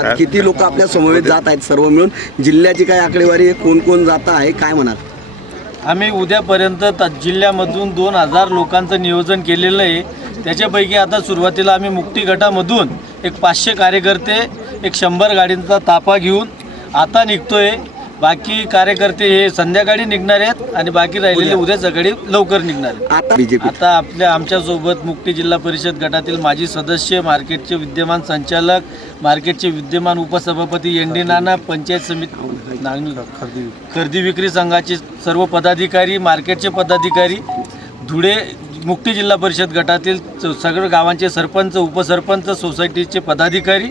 त्यात किती लोक आपल्या समवेत जात आहेत सर्व मिळून? जिल्ह्याची काय आकडेवारी आहे? कोण कोण जात आहे? काय म्हणाल? आम्ही उद्यापर्यंत त- जिल्ह्यामधून दोन हजार लोकांचं नियोजन केलेलं आहे. त्याच्यापैकी आता सुरुवातीला आम्ही मुक्ती गटामधून एक पाचशे कार्यकर्ते एक शंभर गाडींचा ताफा घेऊन आता निघतोय. बाकी कार्यकर्ते हे संध्याकाळी निघणार आहेत आणि बाकी राहिलेले उद्या. सकाळी लवकर निघणार आहेत. आता आपल्या आमच्यासोबत मुक्ती जिल्हा परिषद गटातील माजी सदस्य मार्केटचे विद्यमान संचालक मार्केटचे विद्यमान उपसभापती एन डी नाना पंचायत समिती नांगणी खरेदी खरेदी विक्री संघाचे सर्व पदाधिकारी मार्केटचे पदाधिकारी धुळे मुक्ती जिल्हा परिषद गटातील स- सगळ्या गावांचे सरपंच उपसरपंच सोसायटीचे पदाधिकारी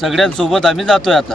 सगळ्यांसोबत आम्ही जातोय आता.